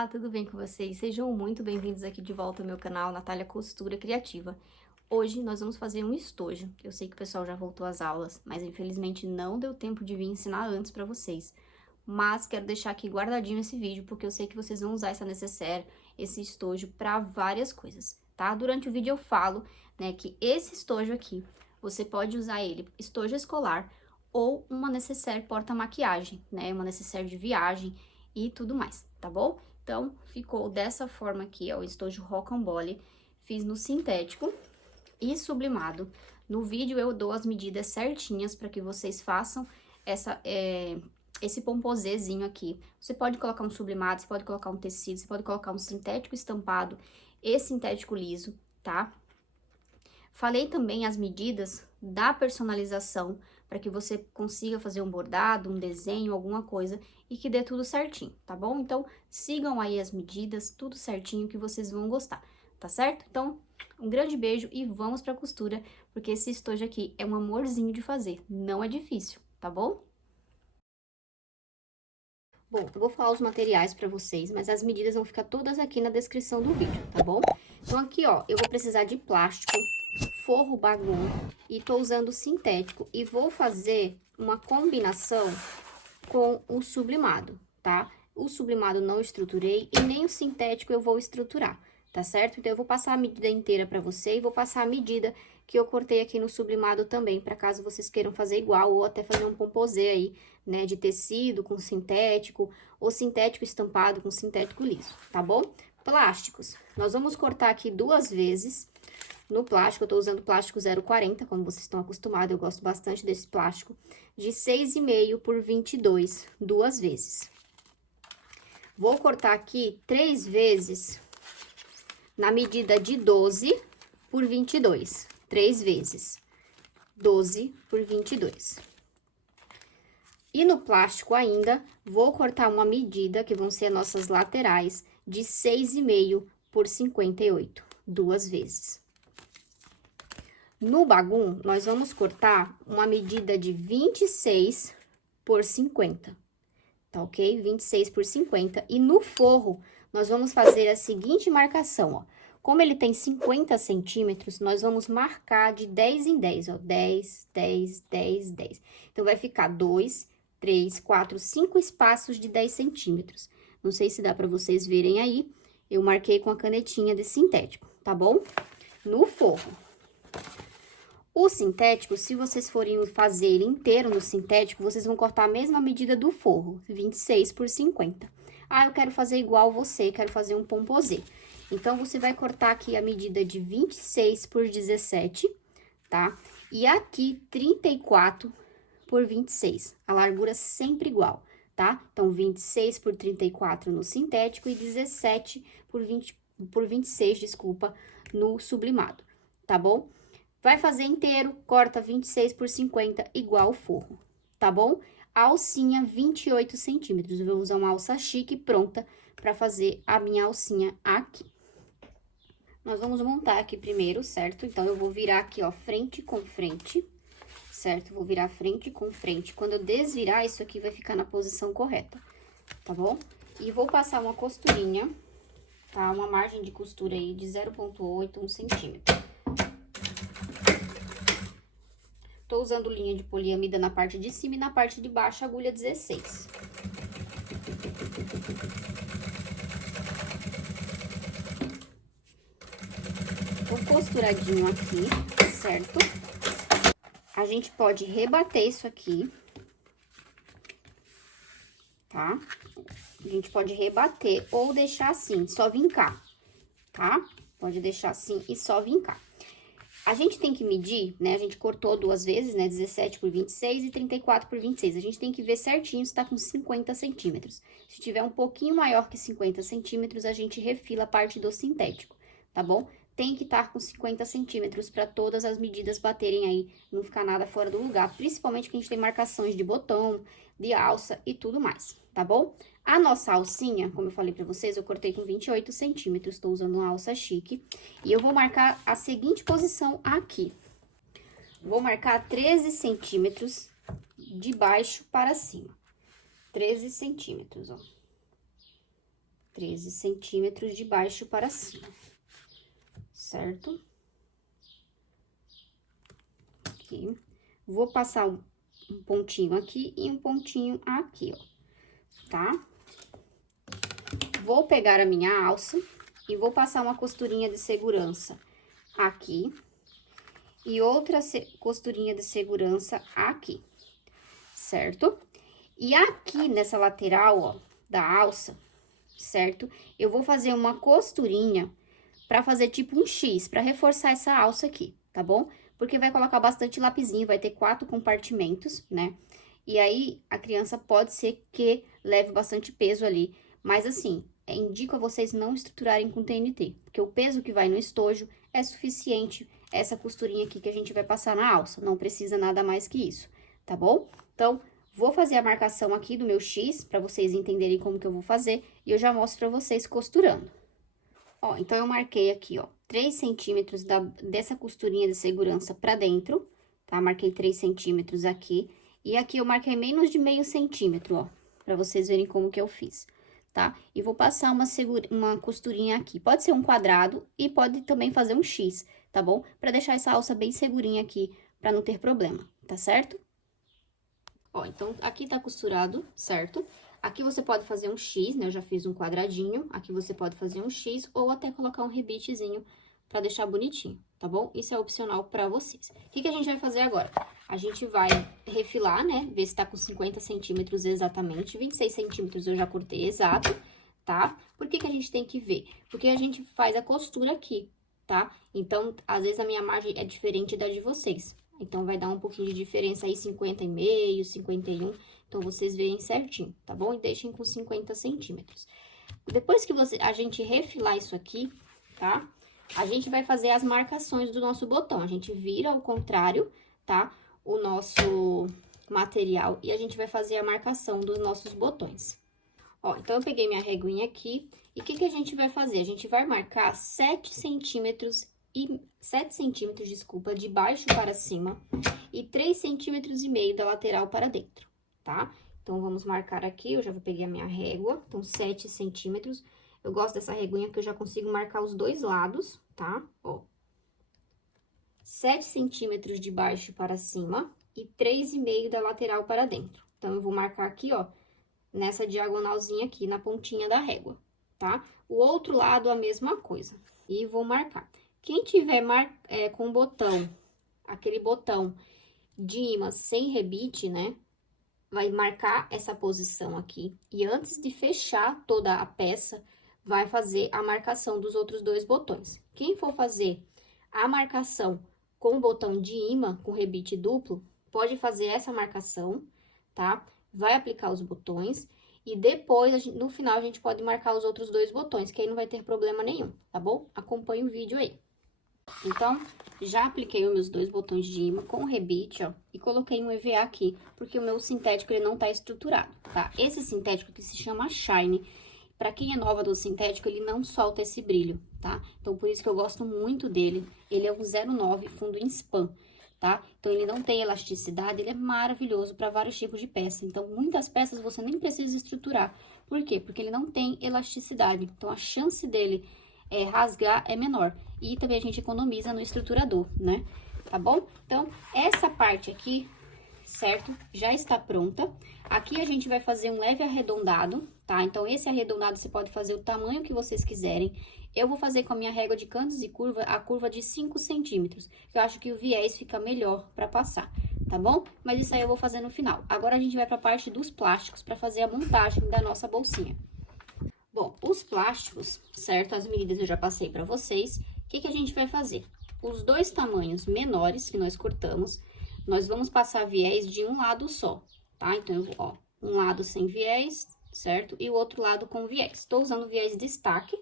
Olá, tudo bem com vocês? Sejam muito bem-vindos aqui de volta ao meu canal, Natália Costura Criativa. Hoje nós vamos fazer um estojo. Eu sei que o pessoal já voltou às aulas, mas infelizmente não deu tempo de vir ensinar antes pra vocês. Mas quero deixar aqui guardadinho esse vídeo, porque eu sei que vocês vão usar essa necessaire, esse estojo, pra várias coisas, tá? Durante o vídeo eu falo, né, que esse estojo aqui, você pode usar ele estojo escolar ou uma necessaire porta-maquiagem, né? Uma necessaire de viagem e tudo mais, tá bom? Então, ficou dessa forma aqui, ó, o estojo rocambole. Fiz no sintético e sublimado. No vídeo eu dou as medidas certinhas para que vocês façam esse pomposezinho aqui. Você pode colocar um sublimado, você pode colocar um tecido, você pode colocar um sintético estampado e sintético liso, tá? Falei também as medidas da personalização, para que você consiga fazer um bordado, um desenho, alguma coisa, e que dê tudo certinho, tá bom? Então, sigam aí as medidas, tudo certinho, que vocês vão gostar, tá certo? Então, um grande beijo e vamos pra costura, porque esse estojo aqui é um amorzinho de fazer, não é difícil, tá bom? Bom, eu vou falar os materiais pra vocês, mas as medidas vão ficar todas aqui na descrição do vídeo, tá bom? Então, aqui, ó, eu vou precisar de plástico, forro bagum e tô usando sintético e vou fazer uma combinação com o sublimado, tá? O sublimado não estruturei e nem o sintético eu vou estruturar, tá certo? Então, eu vou passar a medida inteira pra você e vou passar a medida que eu cortei aqui no sublimado também, pra caso vocês queiram fazer igual ou até fazer um pomposê aí, né, de tecido com sintético ou sintético estampado com sintético liso, tá bom? Plásticos, nós vamos cortar aqui 2 vezes. No plástico, eu tô usando plástico 0,40, como vocês estão acostumados, eu gosto bastante desse plástico, de 6,5 por 22, 2 vezes. Vou cortar aqui 3 vezes na medida de 12 por 22, 3 vezes, 12 por 22. E no plástico ainda, vou cortar uma medida, que vão ser as nossas laterais, de 6,5 por 58, 2 vezes. No bagum, nós vamos cortar uma medida de 26 por 50, tá ok? 26 por 50. E no forro, nós vamos fazer a seguinte marcação, ó. Como ele tem 50 centímetros, nós vamos marcar de 10 em 10, ó. 10, 10, 10, 10. Então, vai ficar 2, 3, 4, 5 espaços de 10 centímetros. Não sei se dá pra vocês verem aí. Eu marquei com a canetinha de sintético, tá bom? No forro. O sintético, se vocês forem fazer inteiro no sintético, vocês vão cortar a mesma medida do forro, 26 por 50. Ah, eu quero fazer igual você, quero fazer um pomposê. Então, você vai cortar aqui a medida de 26 por 17, tá? E aqui, 34 por 26, a largura sempre igual, tá? Então, 26 por 34 no sintético e 17 por 26, desculpa, no sublimado, tá bom? Vai fazer inteiro, corta 26 por 50, igual o forro, tá bom? Alcinha, 28 centímetros. Eu vou usar uma alça chique pronta pra fazer a minha alcinha aqui. Nós vamos montar aqui primeiro, certo? Então, eu vou virar aqui, ó, frente com frente, certo? Vou virar frente com frente. Quando eu desvirar, isso aqui vai ficar na posição correta, tá bom? E vou passar uma costurinha, tá? Uma margem de costura aí de 0,8, 1 centímetro. Tô usando linha de poliamida na parte de cima e na parte de baixo, agulha 16. Tô costuradinho aqui, certo? A gente pode rebater isso aqui, tá? A gente pode rebater ou deixar assim, só vincar, tá? Pode deixar assim e só vincar. A gente tem que medir, né? A gente cortou 2 vezes, né? 17 por 26 e 34 por 26. A gente tem que ver certinho se tá com 50 centímetros. Se tiver um pouquinho maior que 50 centímetros, a gente refila a parte do sintético, tá bom? Tem que estar com 50 centímetros para todas as medidas baterem aí, não ficar nada fora do lugar. Principalmente que a gente tem marcações de botão, de alça e tudo mais, tá bom? A nossa alcinha, como eu falei pra vocês, eu cortei com 28 centímetros, tô usando uma alça chique. E eu vou marcar a seguinte posição aqui. Vou marcar 13 centímetros de baixo para cima. 13 centímetros, ó. 13 centímetros de baixo para cima, certo? Aqui. Vou passar um pontinho aqui e um pontinho aqui, ó, tá? Vou pegar a minha alça e vou passar uma costurinha de segurança aqui e outra costurinha de segurança aqui, certo? E aqui nessa lateral, ó, da alça, certo? Eu vou fazer uma costurinha pra fazer tipo um X, pra reforçar essa alça aqui, tá bom? Porque vai colocar bastante lapisinho, vai ter 4 compartimentos, né? E aí, a criança pode ser que leve bastante peso ali, mas assim, indico a vocês não estruturarem com TNT, porque o peso que vai no estojo é suficiente, essa costurinha aqui que a gente vai passar na alça, não precisa nada mais que isso, tá bom? Então, vou fazer a marcação aqui do meu X, pra vocês entenderem como que eu vou fazer, e eu já mostro pra vocês costurando. Ó, então, eu marquei aqui, ó, 3 centímetros dessa costurinha de segurança pra dentro, tá? Marquei 3 centímetros aqui, e aqui eu marquei menos de meio centímetro, ó, pra vocês verem como que eu fiz, tá? E vou passar uma costurinha aqui, pode ser um quadrado e pode também fazer um X, tá bom? Pra deixar essa alça bem segurinha aqui, pra não ter problema, tá certo? Ó, então, aqui tá costurado, certo? Aqui você pode fazer um X, né? Eu já fiz um quadradinho. Aqui você pode fazer um X ou até colocar um rebitezinho pra deixar bonitinho, tá bom? Isso é opcional pra vocês. O que que a gente vai fazer agora? A gente vai refilar, né? Ver se tá com 50 centímetros exatamente. 26 centímetros eu já cortei exato, tá? Por que que a gente tem que ver? Porque a gente faz a costura aqui, tá? Então, às vezes a minha margem é diferente da de vocês. Então, vai dar um pouquinho de diferença aí, 50,5, 51. Então, vocês veem certinho, tá bom? E deixem com 50 centímetros. Depois que a gente refilar isso aqui, tá? A gente vai fazer as marcações do nosso botão. A gente vira ao contrário, tá? O nosso material e a gente vai fazer a marcação dos nossos botões. Ó, então, eu peguei minha reguinha aqui. E o que que a gente vai fazer? A gente vai marcar 7 centímetros desculpa, de baixo para cima e 3,5 centímetros da lateral para dentro, tá? Então, vamos marcar aqui, eu já vou pegar a minha régua, então, 7 centímetros. Eu gosto dessa reguinha porque eu já consigo marcar os dois lados, tá? Ó. 7 centímetros de baixo para cima e 3,5 da lateral para dentro. Então, eu vou marcar aqui, ó, nessa diagonalzinha aqui, na pontinha da régua, tá? O outro lado, a mesma coisa. E vou marcar. Quem tiver com botão, aquele botão de imã sem rebite, né? Vai marcar essa posição aqui. E antes de fechar toda a peça, vai fazer a marcação dos outros dois botões. Quem for fazer a marcação com o botão de imã, com rebite duplo, pode fazer essa marcação, tá? Vai aplicar os botões. E depois, no final, a gente pode marcar os outros dois botões, que aí não vai ter problema nenhum, tá bom? Acompanhe o vídeo aí. Então, já apliquei os meus dois botões de imã com o rebite, ó, e coloquei um EVA aqui, porque o meu sintético, ele não tá estruturado, tá? Esse sintético aqui se chama Shine. Pra quem é nova do sintético, ele não solta esse brilho, tá? Então, por isso que eu gosto muito dele. Ele é um 09 fundo em spam, tá? Então, ele não tem elasticidade, ele é maravilhoso para vários tipos de peça. Então, muitas peças você nem precisa estruturar. Por quê? Porque ele não tem elasticidade. Então, a chance dele rasgar é menor. E também a gente economiza no estruturador, né? Tá bom? Então, essa parte aqui, certo? Já está pronta. Aqui a gente vai fazer um leve arredondado, tá? Então, esse arredondado você pode fazer o tamanho que vocês quiserem. Eu vou fazer com a minha régua de cantos e curva, a curva de 5 centímetros. Eu acho que o viés fica melhor pra passar, tá bom? Mas isso aí eu vou fazer no final. Agora, a gente vai pra parte dos plásticos pra fazer a montagem da nossa bolsinha. Bom, os plásticos, certo? As medidas eu já passei pra vocês. O que que a gente vai fazer? Os dois tamanhos menores que nós cortamos, nós vamos passar viés de um lado só, tá? Então, ó, um lado sem viés, certo? E o outro lado com viés. Tô usando viés destaque.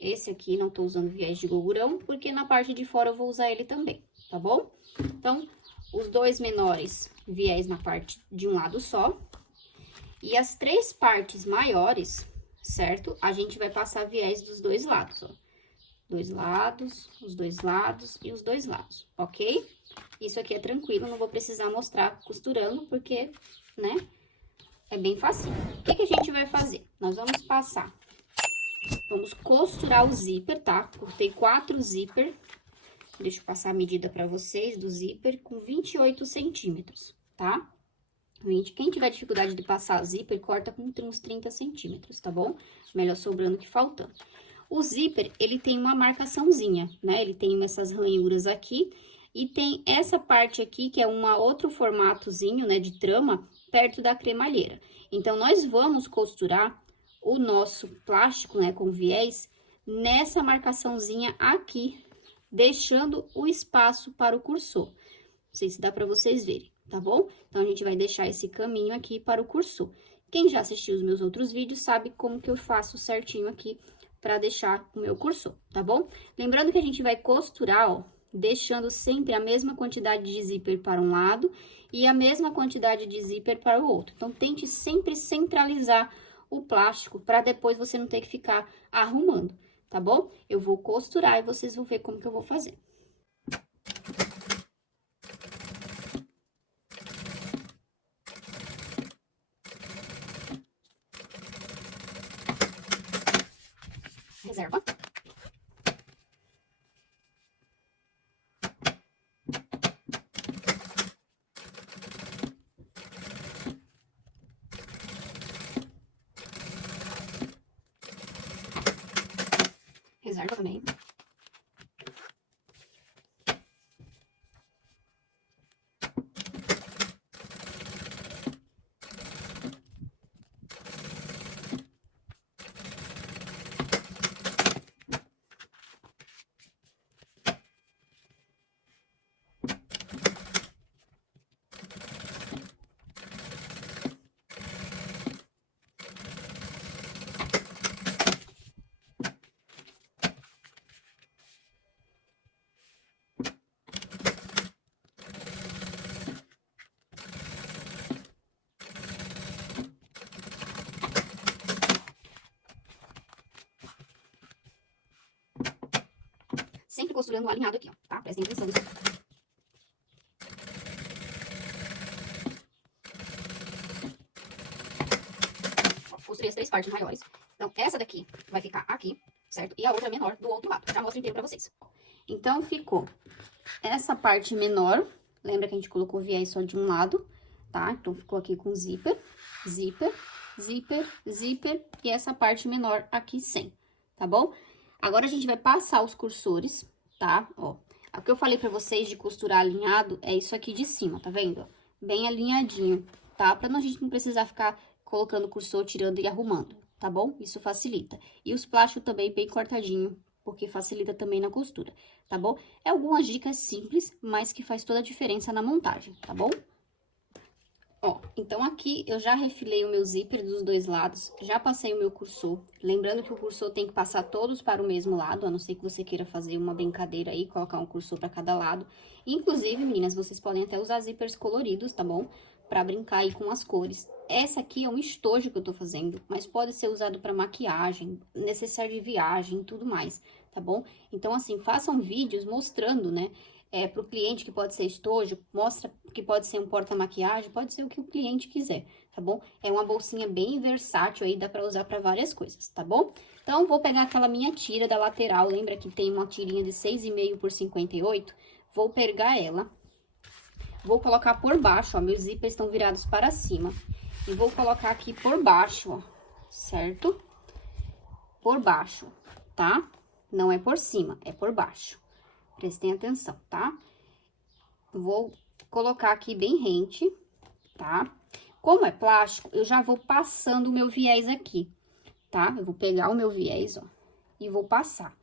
Esse aqui não tô usando viés de gogurão, porque na parte de fora eu vou usar ele também, tá bom? Então, os dois menores, viés na parte de um lado só. E as três partes maiores, certo? A gente vai passar viés dos dois lados, ó. Dois lados, os dois lados e os dois lados, ok? Isso aqui é tranquilo, não vou precisar mostrar costurando, porque, né, é bem facinho. O que que a gente vai fazer? Nós vamos passar Vamos costurar o zíper, tá? Cortei 4 zíper. Deixa eu passar a medida pra vocês do zíper com 28 centímetros, tá? Quem tiver dificuldade de passar zíper, corta com uns 30 centímetros, tá bom? Melhor sobrando que faltando. O zíper, ele tem uma marcaçãozinha, né? Ele tem essas ranhuras aqui e tem essa parte aqui, que é um outro formatozinho, né, de trama, perto da cremalheira. Então, nós vamos costurar o nosso plástico, né, com viés, nessa marcaçãozinha aqui, deixando o espaço para o cursor. Não sei se dá para vocês verem, tá bom? Então, a gente vai deixar esse caminho aqui para o cursor. Quem já assistiu os meus outros vídeos sabe como que eu faço certinho aqui para deixar o meu cursor, tá bom? Lembrando que a gente vai costurar, ó, deixando sempre a mesma quantidade de zíper para um lado e a mesma quantidade de zíper para o outro. Então, tente sempre centralizar o plástico para depois você não ter que ficar arrumando, tá bom? Eu vou costurar e vocês vão ver como que eu vou fazer. Reserva. Reserva também. Sempre costurando alinhado aqui, ó, tá? Prestem atenção nisso. Ó, costurei as 3 partes maiores. Então, essa daqui vai ficar aqui, certo? E a outra menor do outro lado. Já mostro inteiro pra vocês. Então, ficou essa parte menor. Lembra que a gente colocou o viés só de um lado, tá? Então, ficou aqui com zíper, zíper, zíper, zíper. E essa parte menor aqui sem, tá bom? Agora, a gente vai passar os cursores, tá? Ó, o que eu falei pra vocês de costurar alinhado é isso aqui de cima, tá vendo? Bem alinhadinho, tá? Pra a gente não precisar ficar colocando o cursor, tirando e arrumando, tá bom? Isso facilita. E os plásticos também bem cortadinho, porque facilita também na costura, tá bom? É algumas dicas simples, mas que faz toda a diferença na montagem, tá bom? Ó, então aqui eu já refilei o meu zíper dos dois lados, já passei o meu cursor. Lembrando que o cursor tem que passar todos para o mesmo lado, a não ser que você queira fazer uma brincadeira aí, colocar um cursor para cada lado. Inclusive, meninas, vocês podem até usar zíperes coloridos, tá bom? Pra brincar aí com as cores. Essa aqui é um estojo que eu tô fazendo, mas pode ser usado para maquiagem, necessário de viagem, tudo mais, tá bom? Então, assim, façam vídeos mostrando, né? Para o cliente que pode ser estojo, mostra que pode ser um porta-maquiagem, pode ser o que o cliente quiser, tá bom? É uma bolsinha bem versátil aí, dá para usar para várias coisas, tá bom? Então, vou pegar aquela minha tira da lateral, lembra que tem uma tirinha de 6,5 por 58? Vou pegar ela, vou colocar por baixo, ó, meus zíperes estão virados para cima. E vou colocar aqui por baixo, ó, certo? Por baixo, tá? Não é por cima, é por baixo. Prestem atenção, tá? Vou colocar aqui bem rente, tá? Como é plástico, eu já vou passando o meu viés aqui, tá? Eu vou pegar o meu viés, ó, e vou passar.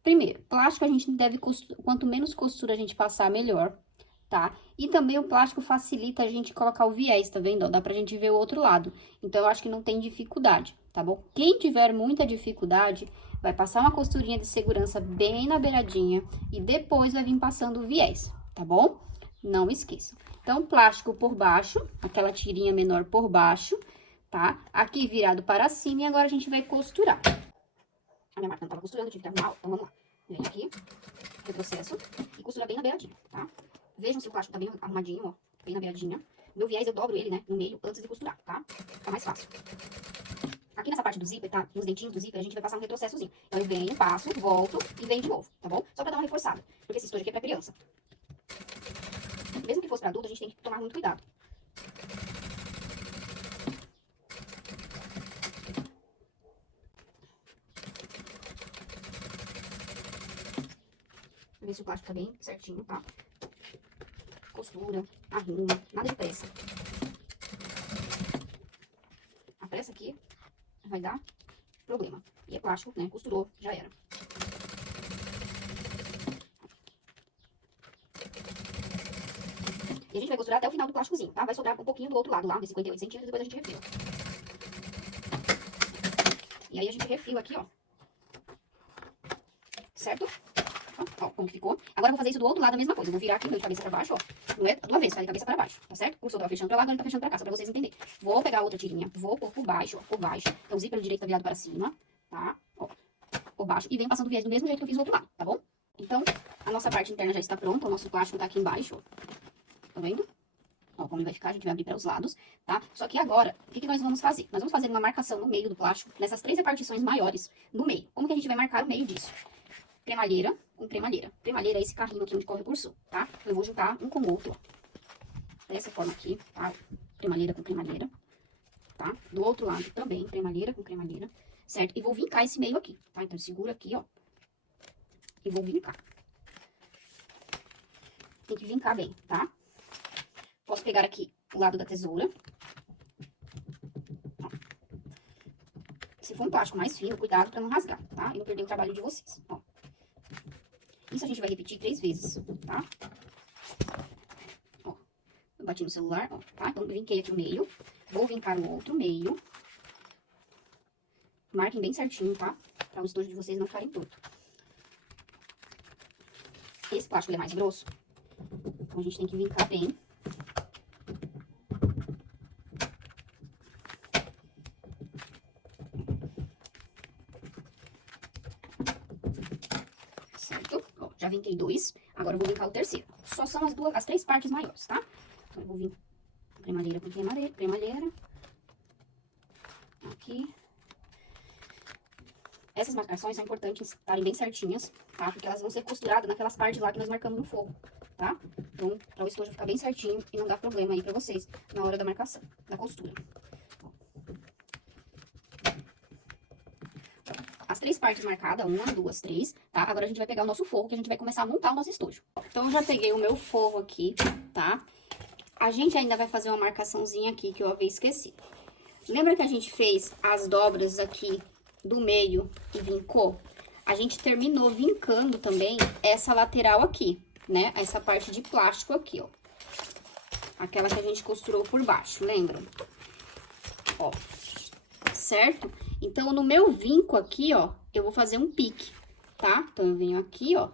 Primeiro, plástico a gente deve, quanto menos costura a gente passar, melhor, tá? E também o plástico facilita a gente colocar o viés, tá vendo? Ó, dá pra gente ver o outro lado. Então, eu acho que não tem dificuldade, tá bom? Quem tiver muita dificuldade, vai passar uma costurinha de segurança bem na beiradinha e depois vai vir passando o viés, tá bom? Não esqueçam. Então, plástico por baixo, aquela tirinha menor por baixo, tá? Aqui virado para cima e agora a gente vai costurar. A minha máquina não tava costurando, eu tive que arrumar, então vamos lá. Vem aqui, retrocesso e costura bem na beiradinha, tá? Vejam se o plástico tá bem arrumadinho, ó, bem na beiradinha. Meu viés eu dobro ele, né, no meio antes de costurar, tá? Fica mais fácil. Aqui nessa parte do zíper, tá? Nos dentinhos do zíper, a gente vai passar um retrocessozinho. Então, eu venho, passo, volto e venho de novo, tá bom? Só pra dar uma reforçada, porque esse estojo aqui é pra criança. Mesmo que fosse pra adulto, a gente tem que tomar muito cuidado. Ver se o plástico tá bem certinho, tá? Costura, arruma, nada de pressa. A pressa aqui vai dar problema. E é plástico, né? Costurou, já era. E a gente vai costurar até o final do plásticozinho, tá? Vai sobrar um pouquinho do outro lado lá, de 58 centímetros, depois a gente refila. E aí a gente refila aqui, ó. Certo? Ó, como ficou. Agora eu vou fazer isso do outro lado, a mesma coisa. Eu vou virar aqui de cabeça pra baixo, ó. Não é do avesso, tá? De cabeça pra baixo, tá certo? O cursor tava fechando pra lá, agora ele tá fechando pra cá, só pra vocês entenderem. Vou pegar outra tirinha, vou pôr por baixo, ó, por baixo. Então o zíper direito tá virado para cima, tá? Ó, por baixo. E venho passando o viés do mesmo jeito que eu fiz do outro lado, tá bom? Então, a nossa parte interna já está pronta, o nosso plástico tá aqui embaixo, ó. Tá vendo? Ó, como ele vai ficar, a gente vai abrir para os lados, tá? Só que agora, o que nós vamos fazer? Nós vamos fazer uma marcação no meio do plástico, nessas 3 repartições maiores no meio. Como que a gente vai marcar o meio disso? Cremalheira com cremalheira. Cremalheira é esse carrinho aqui onde corre o cursor, tá? Eu vou juntar um com o outro, ó. Dessa forma aqui, tá? Cremalheira com cremalheira, tá? Do outro lado também, cremalheira com cremalheira, certo? E vou vincar esse meio aqui, tá? Então, segura aqui, ó. E vou vincar. Tem que vincar bem, tá? Posso pegar aqui o lado da tesoura. Ó. Se for um plástico mais fino, cuidado pra não rasgar, tá? E não perder o trabalho de vocês, ó. Isso a gente vai repetir 3 vezes, tá? Ó, eu bati no celular, ó, tá? Então, vinquei aqui o meio. Vou vincar o outro meio. Marquem bem certinho, tá? Pra o estojo de vocês não ficarem torto. Esse plástico ele é mais grosso. Então, a gente tem que vincar bem. Certo? Ó, já vinquei 2. Agora eu vou vincar o terceiro. Só são as 3 partes maiores, tá? Então, eu vou vir cremalheira com cremalheira. Aqui. Essas marcações são importantes estarem bem certinhas, tá? Porque elas vão ser costuradas naquelas partes lá que nós marcamos no forro, tá? Então, para o estojo ficar bem certinho e não dar problema aí pra vocês na hora da marcação, da costura. As 3 partes marcadas, 1, 2, 3, tá? Agora a gente vai pegar o nosso forro, que a gente vai começar a montar o nosso estojo. Então, eu já peguei o meu forro aqui, tá? A gente ainda vai fazer uma marcaçãozinha aqui, que eu havia esquecido. Lembra que a gente fez as dobras aqui do meio e vincou? A gente terminou vincando também essa lateral aqui, né? Essa parte de plástico aqui, ó. Aquela que a gente costurou por baixo, lembram? Ó, certo? Então, no meu vinco aqui, ó, eu vou fazer um pique, tá? Então, eu venho aqui, ó,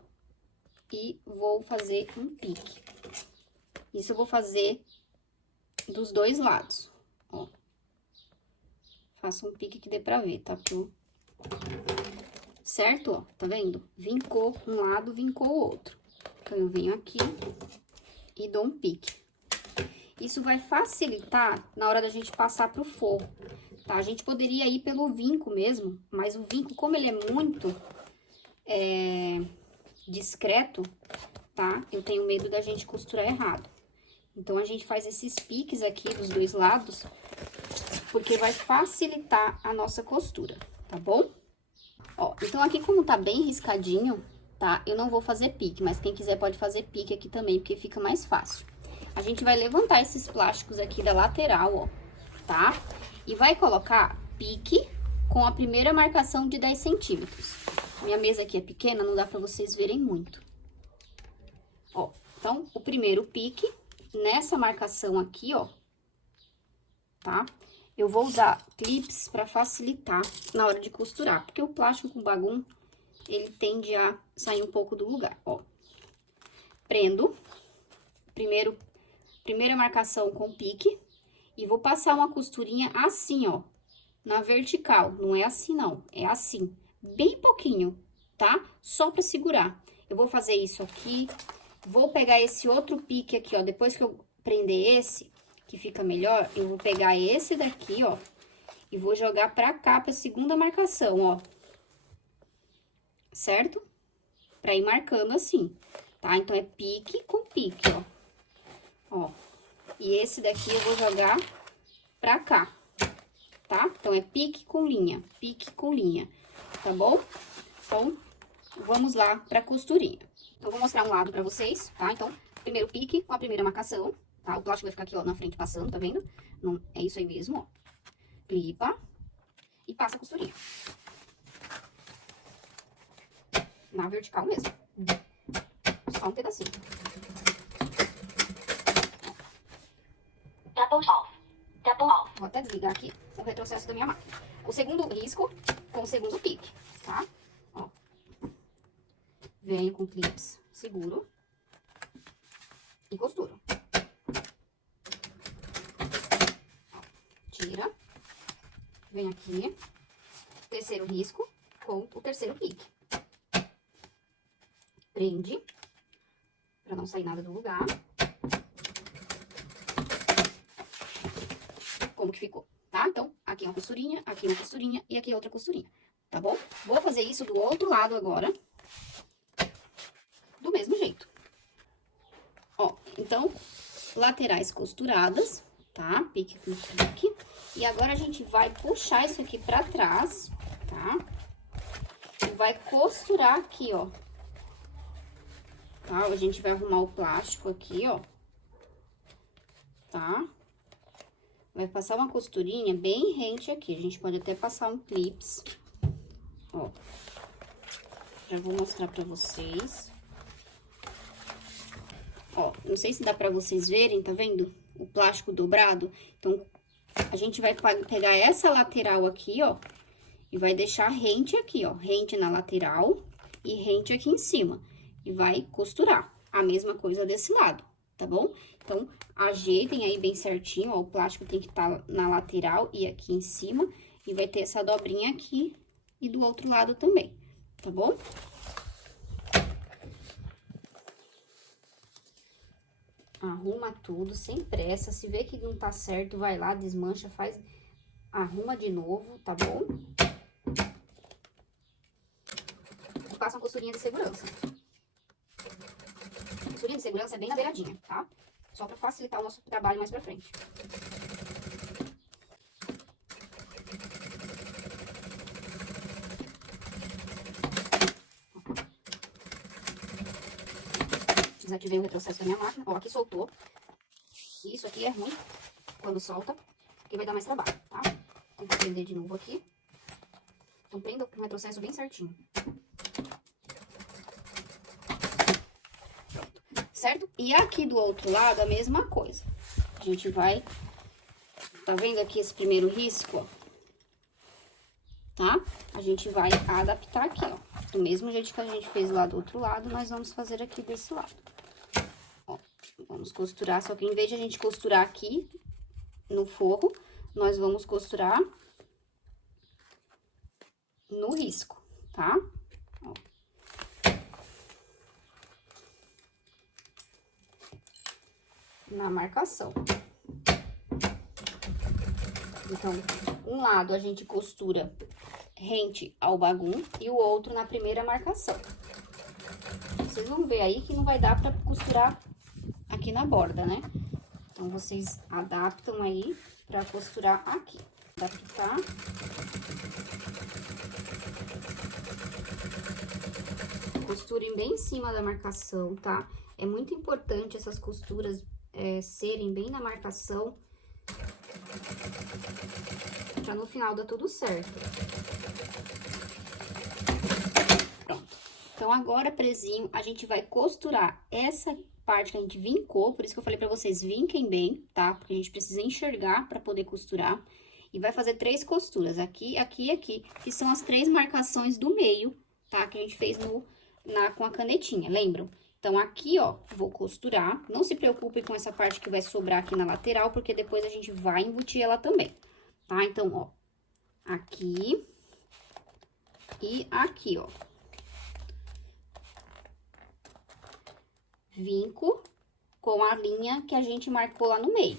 e vou fazer um pique. Isso eu vou fazer dos 2 lados, ó. Faço um pique que dê pra ver, tá? Certo, ó, tá vendo? Vincou um lado, vincou o outro. Então, eu venho aqui e dou um pique. Isso vai facilitar na hora da gente passar pro forro, tá? A gente poderia ir pelo vinco mesmo, mas o vinco, como ele é muito discreto, tá? Eu tenho medo da gente costurar errado. Então, a gente faz esses piques aqui dos 2 lados, porque vai facilitar a nossa costura, tá bom? Ó, então aqui como tá bem riscadinho, tá? Eu não vou fazer pique, mas quem quiser pode fazer pique aqui também, porque fica mais fácil. A gente vai levantar esses plásticos aqui da lateral, ó, tá? E vai colocar pique com a primeira marcação de 10 centímetros. Minha mesa aqui é pequena, não dá pra vocês verem muito. Ó, então, o primeiro pique nessa marcação aqui, ó, tá? Eu vou usar clips pra facilitar na hora de costurar, porque o plástico com bagum, ele tende a sair um pouco do lugar, ó. Prendo, primeira marcação com pique, e vou passar uma costurinha assim, ó, na vertical. Não é assim, não, é assim, bem pouquinho, tá? Só pra segurar. Eu vou fazer isso aqui, vou pegar esse outro pique aqui, ó, depois que eu prender esse, que fica melhor, eu vou pegar esse daqui, ó, e vou jogar pra cá, pra segunda marcação, ó. Certo? Pra ir marcando assim, tá? Então, é pique com pique, ó. Ó. E esse daqui eu vou jogar pra cá, tá? Então, é pique com linha, tá bom? Então, vamos lá pra costurinha. Então, vou mostrar um lado pra vocês, tá? Então, primeiro pique com a primeira marcação, tá? O plástico vai ficar aqui, ó, na frente passando, tá vendo? Não, é isso aí mesmo, ó. Clipa e passa a costurinha. Na vertical mesmo. Só um pedacinho. Double off. Double off. Vou até desligar aqui o retrocesso da minha máquina. O segundo risco com o segundo pique, tá? Ó. Venho com clips, seguro e costuro. Ó. Tira. Vem aqui. Terceiro risco com o terceiro pique. Prende, pra não sair nada do lugar. Como que ficou, tá? Então, aqui uma costurinha e aqui outra costurinha, tá bom? Vou fazer isso do outro lado agora, do mesmo jeito. Ó, então, laterais costuradas, tá? Pique com pique. E agora, a gente vai puxar isso aqui pra trás, tá? E vai costurar aqui, ó. Tá? A gente vai arrumar o plástico aqui, ó. Tá? Vai passar uma costurinha bem rente aqui. A gente pode até passar um clips. Ó. Já vou mostrar pra vocês. Ó, não sei se dá pra vocês verem, tá vendo? O plástico dobrado. Então, a gente vai pegar essa lateral aqui, ó. E vai deixar rente aqui, ó. Rente na lateral e rente aqui em cima. E vai costurar. A mesma coisa desse lado, tá bom? Então, ajeitem aí bem certinho, ó. O plástico tem que estar na lateral e aqui em cima. E vai ter essa dobrinha aqui e do outro lado também, tá bom? Arruma tudo, sem pressa. Se vê que não tá certo, vai lá, desmancha, faz... Arruma de novo, tá bom? E passa uma costurinha de segurança. A costurinha de segurança é bem na beiradinha, tá? Só pra facilitar o nosso trabalho mais pra frente. Desativei o retrocesso da minha máquina. Ó, aqui soltou. Isso aqui é ruim quando solta, porque vai dar mais trabalho, tá? Tem que prender de novo aqui. Então, prenda o retrocesso bem certinho. Pronto. Certo? E aqui do outro lado, a mesma coisa. A gente vai... Tá vendo aqui esse primeiro risco, ó? Tá? A gente vai adaptar aqui, ó. Do mesmo jeito que a gente fez lá do outro lado, nós vamos fazer aqui desse lado. Ó, vamos costurar, só que em vez de a gente costurar aqui no forro, nós vamos costurar no risco, tá? Ó. Na marcação. Então, um lado a gente costura rente ao bagum e o outro na primeira marcação. Vocês vão ver aí que não vai dar pra costurar aqui na borda, né? Então, vocês adaptam aí pra costurar aqui. Adaptar. Costurem bem em cima da marcação, tá? É muito importante essas costuras serem bem na marcação, pra no final dar tudo certo. Pronto. Então, agora, prezinho, a gente vai costurar essa parte que a gente vincou, por isso que eu falei pra vocês, vinquem bem, tá? Porque a gente precisa enxergar pra poder costurar. E vai fazer 3 costuras, aqui, aqui e aqui, que são as 3 marcações do meio, tá? Que a gente fez com a canetinha, lembram? Então, aqui, ó, vou costurar. Não se preocupe com essa parte que vai sobrar aqui na lateral, porque depois a gente vai embutir ela também, tá? Então, ó, aqui e aqui, ó. Vinco com a linha que a gente marcou lá no meio,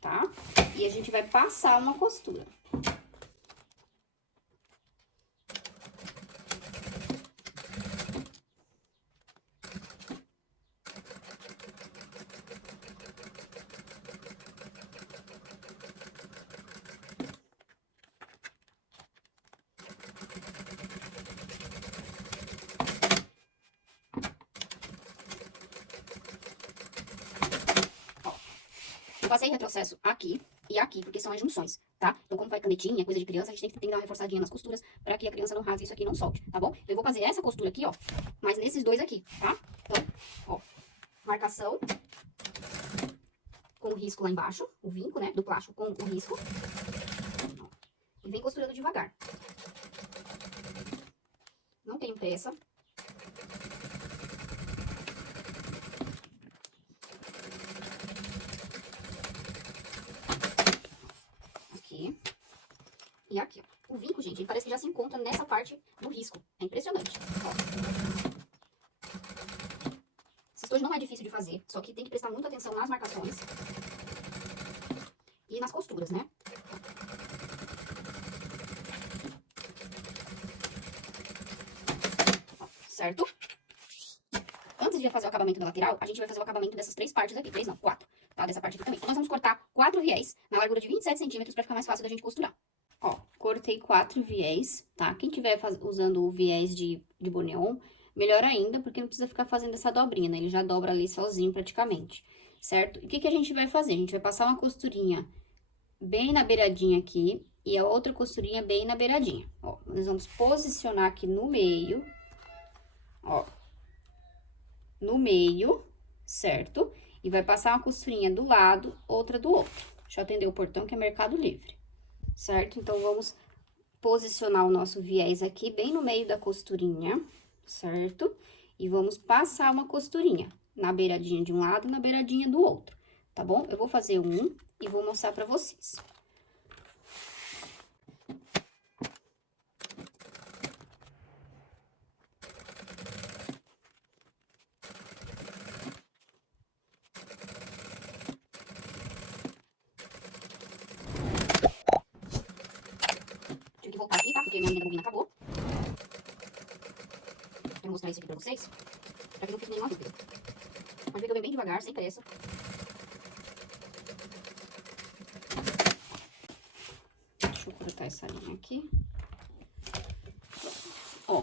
tá? E a gente vai passar uma costura. passei retrocesso aqui e aqui, porque são as junções, tá? Então, como vai canetinha, coisa de criança, a gente tem que dar uma reforçadinha nas costuras pra que a criança não rasgue isso aqui e não solte, tá bom? Então, eu vou fazer essa costura aqui, ó, mas nesses dois aqui, tá? Então, ó, marcação com o risco lá embaixo, o vinco, né, do plástico com o risco. E vem costurando devagar. Não tenho pressa. Aqui. E aqui, ó. O vinco, gente, ele parece que já se encontra nessa parte do risco. É impressionante. Ó. Esse estojo não é difícil de fazer, só que tem que prestar muita atenção nas marcações e nas costuras, né? Ó, certo? Antes de fazer o acabamento da lateral, a gente vai fazer o acabamento dessas 3 partes aqui. 3 não, 4. Tá? Dessa parte aqui também. Então, nós vamos cortar 4 viés na largura de 27 centímetros pra ficar mais fácil da gente costurar. Ó, cortei 4 viés, tá? Quem tiver usando o viés de boneon, melhor ainda, porque não precisa ficar fazendo essa dobrinha, né? Ele já dobra ali sozinho praticamente, certo? E o que que a gente vai fazer? A gente vai passar uma costurinha bem na beiradinha aqui e a outra costurinha bem na beiradinha. Ó, nós vamos posicionar aqui no meio, ó, no meio, certo? E vai passar uma costurinha do lado, outra do outro. Deixa eu atender o portão, que é Mercado Livre, certo? Então, vamos posicionar o nosso viés aqui bem no meio da costurinha, certo? E vamos passar uma costurinha na beiradinha de um lado e na beiradinha do outro, tá bom? Eu vou fazer um e vou mostrar pra vocês. Tive que voltar aqui, tá? Porque minha linha da bobina acabou. Quero mostrar isso aqui pra vocês, pra que não fique nenhuma dúvida. Pode ver que eu venho bem devagar, sem pressa. Deixa eu cortar essa linha aqui. Ó,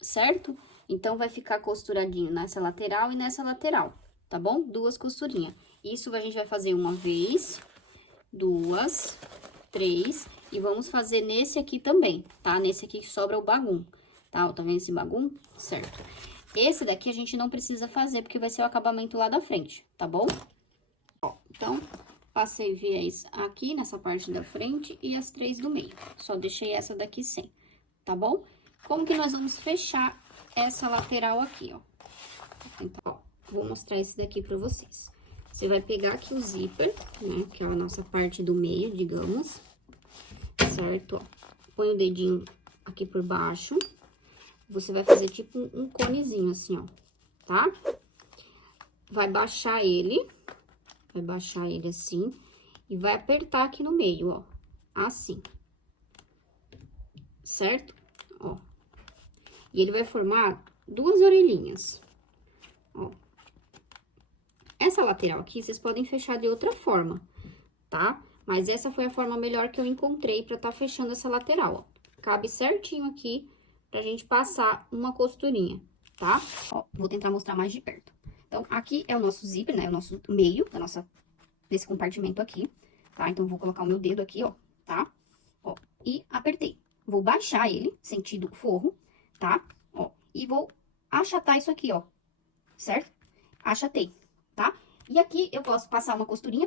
certo? Então, vai ficar costuradinho nessa lateral e nessa lateral, tá bom? 2 costurinhas. Isso a gente vai fazer uma vez, 2, 3, e vamos fazer nesse aqui também, tá? Nesse aqui que sobra o bagum, tá? Ó, tá vendo esse bagum? Certo. Esse daqui a gente não precisa fazer, porque vai ser o acabamento lá da frente, tá bom? Ó, então, passei viés aqui nessa parte da frente e as 3 do meio. Só deixei essa daqui sem, tá bom? Como que nós vamos fechar essa lateral aqui, ó? Então, ó, vou mostrar esse daqui pra vocês. Você vai pegar aqui o zíper, né, que é a nossa parte do meio, digamos, certo? Ó, põe o dedinho aqui por baixo. Você vai fazer tipo um conezinho assim, ó, tá? Vai baixar ele assim, e vai apertar aqui no meio, ó, assim, certo? Ó, e ele vai formar 2 orelhinhas, ó. Essa lateral aqui, vocês podem fechar de outra forma, tá? Mas essa foi a forma melhor que eu encontrei pra tá fechando essa lateral, ó. Cabe certinho aqui pra gente passar uma costurinha, tá? Ó, vou tentar mostrar mais de perto. Então, aqui é o nosso zíper, né? O nosso meio da nossa, desse compartimento aqui, tá? Então, vou colocar o meu dedo aqui, ó, tá? Ó, e apertei. Vou baixar ele, sentido forro, tá? Ó, e vou achatar isso aqui, ó, certo? Achatei, tá? E aqui eu posso passar uma costurinha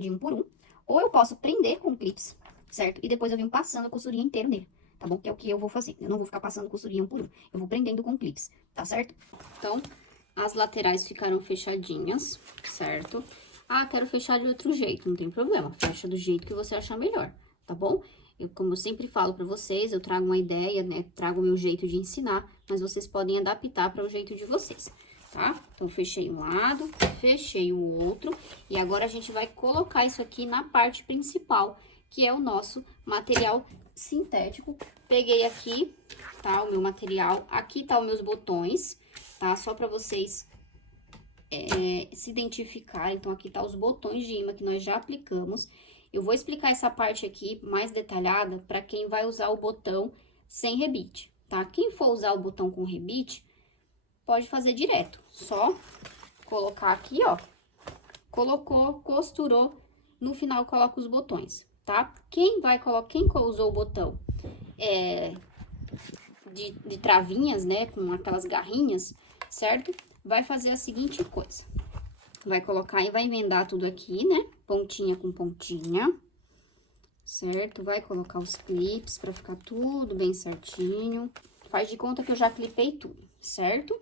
de 1 por 1, ou eu posso prender com clips, certo? E depois eu venho passando a costurinha inteira nele, tá bom? Que é o que eu vou fazer. Eu não vou ficar passando costurinha 1 por 1, eu vou prendendo com clips, tá certo? Então, as laterais ficaram fechadinhas, certo? Ah, quero fechar de outro jeito, não tem problema. Fecha do jeito que você achar melhor, tá bom? Eu, como eu sempre falo pra vocês, eu trago uma ideia, né? Trago o meu jeito de ensinar, mas vocês podem adaptar para o jeito de vocês, tá? Então, fechei um lado, fechei o outro, e agora a gente vai colocar isso aqui na parte principal, que é o nosso material sintético. Peguei aqui, tá? O meu material, aqui tá os meus botões, tá? Só pra vocês se identificarem. Então, aqui tá os botões de imã que nós já aplicamos. Eu vou explicar essa parte aqui mais detalhada para quem vai usar o botão sem rebite, tá? Quem for usar o botão com rebite, pode fazer direto. Só colocar aqui, ó. Colocou, costurou, No final, eu coloco os botões, tá? Quem usou o botão de travinhas, né, com aquelas garrinhas, certo? Vai fazer a seguinte coisa. Vai colocar e vai emendar tudo aqui, né? Pontinha com pontinha, certo? Vai colocar os clipes pra ficar tudo bem certinho. Faz de conta que eu já clipei tudo, certo?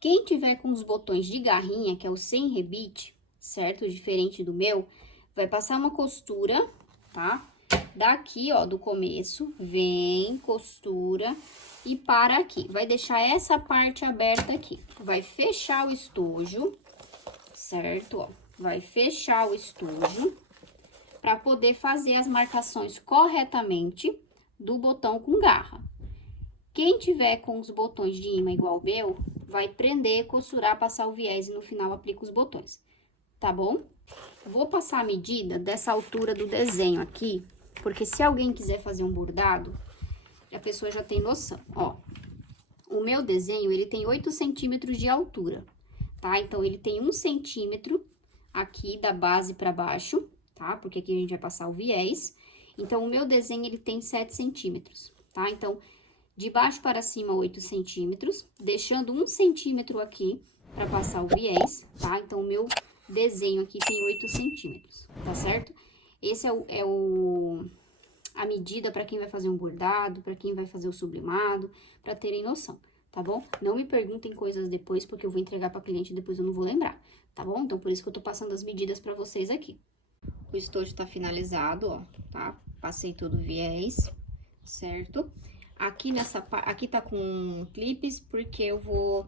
Quem tiver com os botões de garrinha, que é o sem rebite, certo? Diferente do meu, vai passar uma costura, tá? Daqui, ó, do começo, vem, costura e para aqui. Vai deixar essa parte aberta aqui. Vai fechar o estojo, certo? Ó, vai fechar o estojo para poder fazer as marcações corretamente do botão com garra. Quem tiver com os botões de imã igual o meu, vai prender, costurar, passar o viés e no final aplica os botões, tá bom? Vou passar a medida dessa altura do desenho aqui, porque se alguém quiser fazer um bordado, a pessoa já tem noção, ó. O meu desenho, ele tem 8 centímetros de altura, tá? Então, ele tem 1 centímetro aqui da base pra baixo, tá? Porque aqui a gente vai passar o viés. Então, o meu desenho, ele tem 7 centímetros, tá? Então, de baixo para cima, 8 centímetros, deixando 1 centímetro aqui pra passar o viés, tá? Então, o meu desenho aqui tem 8 centímetros, tá certo? Esse é a medida para quem vai fazer um bordado, para quem vai fazer o sublimado, para terem noção, tá bom? Não me perguntem coisas depois, porque eu vou entregar para cliente e depois eu não vou lembrar, tá bom? Então, por isso que eu tô passando as medidas para vocês aqui. O estojo tá finalizado, ó, tá? Passei todo o viés, certo? Aqui tá com clipes, porque eu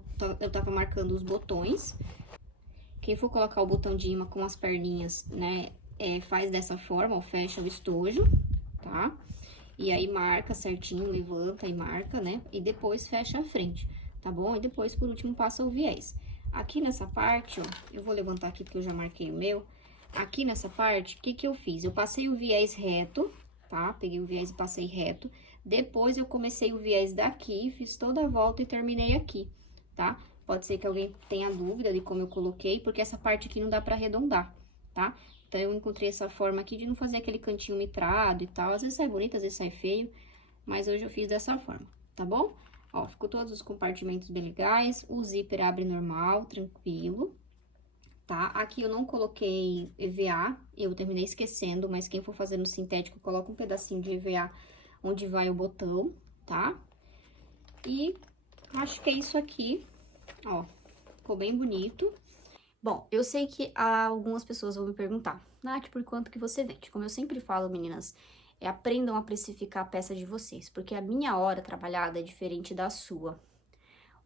tava marcando os botões. Quem for colocar o botão de imã com as perninhas, né, faz dessa forma, ó, fecha o estojo, tá? E aí, marca certinho, levanta e marca, né? E depois fecha a frente, tá bom? E depois, por último, passa o viés. Aqui nessa parte, ó, eu vou levantar aqui porque eu já marquei o meu. Aqui nessa parte, o que que eu fiz? Eu passei o viés reto, tá? Peguei o viés e passei reto. Depois, eu comecei o viés daqui, fiz toda a volta e terminei aqui, tá? Pode ser que alguém tenha dúvida de como eu coloquei, porque essa parte aqui não dá pra arredondar, tá? Então, eu encontrei essa forma aqui de não fazer aquele cantinho mitrado e tal. Às vezes sai bonito, às vezes sai feio, mas hoje eu fiz dessa forma, tá bom? Ó, ficou todos os compartimentos bem legais. O zíper abre normal, tranquilo, tá? Aqui eu não coloquei EVA, eu terminei esquecendo, mas quem for fazer no sintético, coloca um pedacinho de EVA onde vai o botão, tá? E acho que é isso aqui, ó, ficou bem bonito. Bom, eu sei que algumas pessoas vão me perguntar, Nath, por quanto que você vende? Como eu sempre falo, meninas, aprendam a precificar a peça de vocês, porque a minha hora trabalhada é diferente da sua.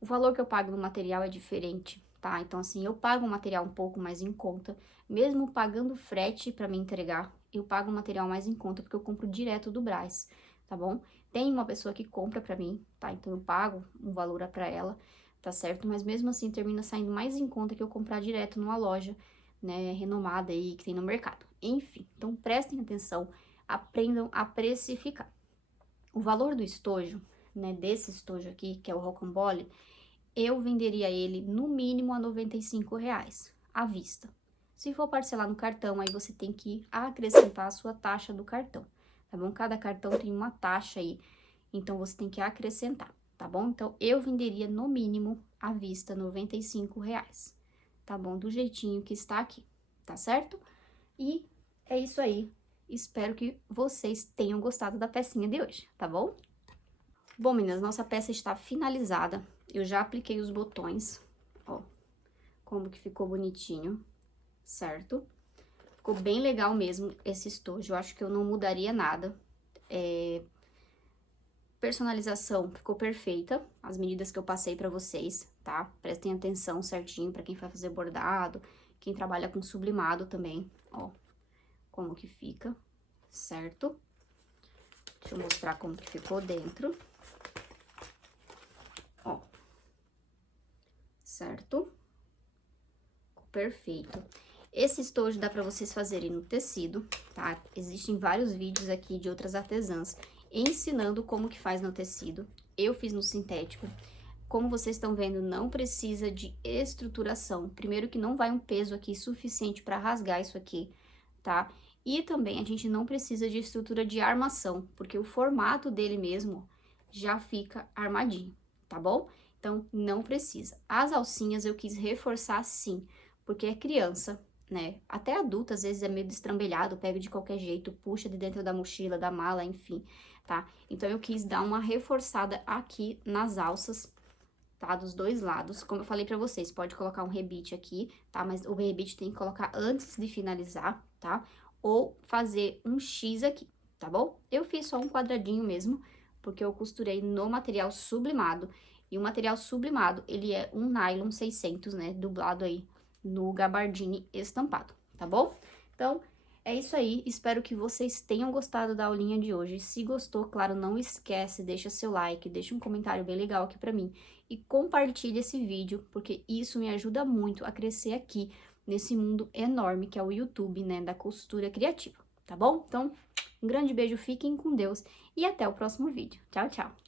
O valor que eu pago no material é diferente, tá? Então, assim, eu pago o material um pouco mais em conta, mesmo pagando frete pra me entregar, eu pago o material mais em conta, porque eu compro direto do Brás, tá bom? Tem uma pessoa que compra pra mim, tá? Então, eu pago um valor pra ela, tá certo? Mas mesmo assim, termina saindo mais em conta que eu comprar direto numa loja, né, renomada aí, que tem no mercado. Enfim, então prestem atenção, aprendam a precificar. O valor do estojo, né, desse estojo aqui, que é o Rocambole, eu venderia ele no mínimo a R$95 à vista. Se for parcelar no cartão, aí você tem que acrescentar a sua taxa do cartão, tá bom? Cada cartão tem uma taxa aí, então você tem que acrescentar, tá bom? Então, eu venderia no mínimo à vista R$95, tá bom? Do jeitinho que está aqui, tá certo? E é isso aí. Espero que vocês tenham gostado da pecinha de hoje, tá bom? Bom, meninas, nossa peça está finalizada. Eu já apliquei os botões, ó, como que ficou bonitinho, certo? Ficou bem legal mesmo esse estojo, eu acho que eu não mudaria nada. Personalização ficou perfeita, as medidas que eu passei pra vocês, tá? Prestem atenção certinho pra quem vai fazer bordado, quem trabalha com sublimado também, ó, como que fica, certo? Deixa eu mostrar como que ficou dentro. Ó, certo? Perfeito. Esse estojo dá pra vocês fazerem no tecido, tá? Existem vários vídeos aqui de outras artesãs ensinando como que faz no tecido. Eu fiz no sintético. Como vocês estão vendo, não precisa de estruturação. Primeiro que não vai um peso aqui suficiente pra rasgar isso aqui, tá? E também a gente não precisa de estrutura de armação, porque o formato dele mesmo já fica armadinho, tá bom? Então, não precisa. As alcinhas eu quis reforçar sim, porque é criança, né? Até adulto, às vezes, é meio destrambelhado, pega de qualquer jeito, puxa de dentro da mochila, da mala, enfim, tá? Então, eu quis dar uma reforçada aqui nas alças, tá? Dos dois lados. Como eu falei pra vocês, pode colocar um rebite aqui, tá? Mas o rebite tem que colocar antes de finalizar, tá? Ou fazer um X aqui, tá bom? Eu fiz só um quadradinho mesmo, porque eu costurei no material sublimado. E o material sublimado, ele é um nylon 600, né? Dublado aí no gabardine estampado, tá bom? Então, é isso aí. Espero que vocês tenham gostado da aulinha de hoje. Se gostou, claro, não esquece, deixa seu like, deixa um comentário bem legal aqui pra mim. E compartilhe esse vídeo, porque isso me ajuda muito a crescer aqui nesse mundo enorme que é o YouTube, né, da costura criativa, tá bom? Então, um grande beijo, fiquem com Deus e até o próximo vídeo. Tchau, tchau!